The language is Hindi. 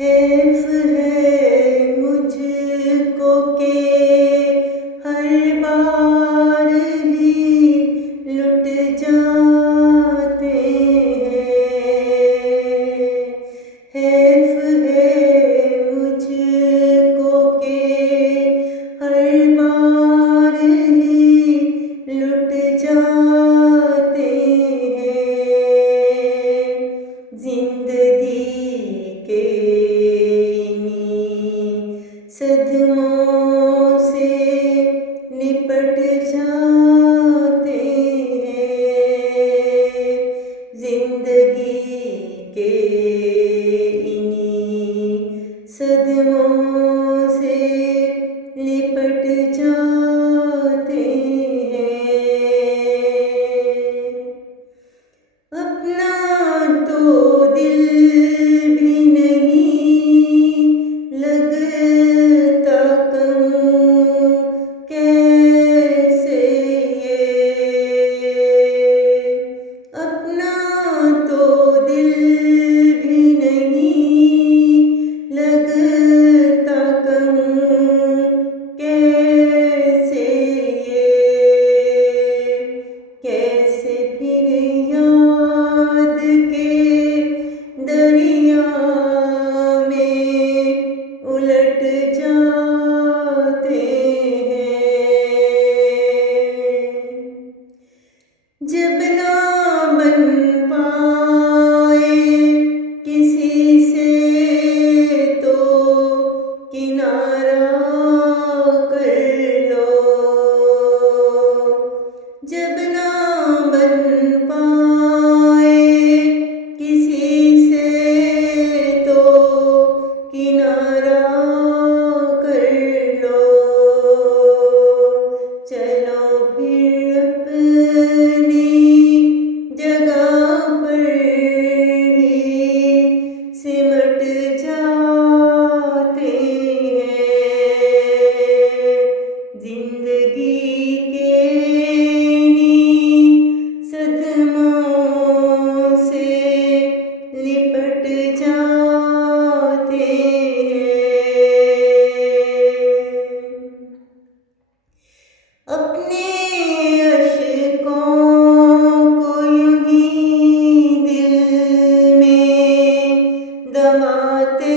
हैफ है मुझको के हर बार ही लुट जाते हैं। हैफ है मुझको के हर बार ही लुट जाते हैं। जिंदगी के सदमों से निपट जाते हैं। जिंदगी के इन्हीं सदमों से निपट जाते हैं। अपना तो दिल भी नहीं लगता, कहूँ कैसे ये। अपना तो दिल भी नहीं लगता, कहूँ कैसे ये। कैसे फिर याद के दरिया में उलट जाते हैं। जब ना बन पाए किसी से तो किनारा कर लो। जब ना बन पाए किसी से तो किनारा कर लो। चलो फिर अपनी जगह पर ही सिमट जाते हैं। जिंदगी के सदमों से लिपट जाते हैं। अपने अश्कों को यूं ही दिल में दबाते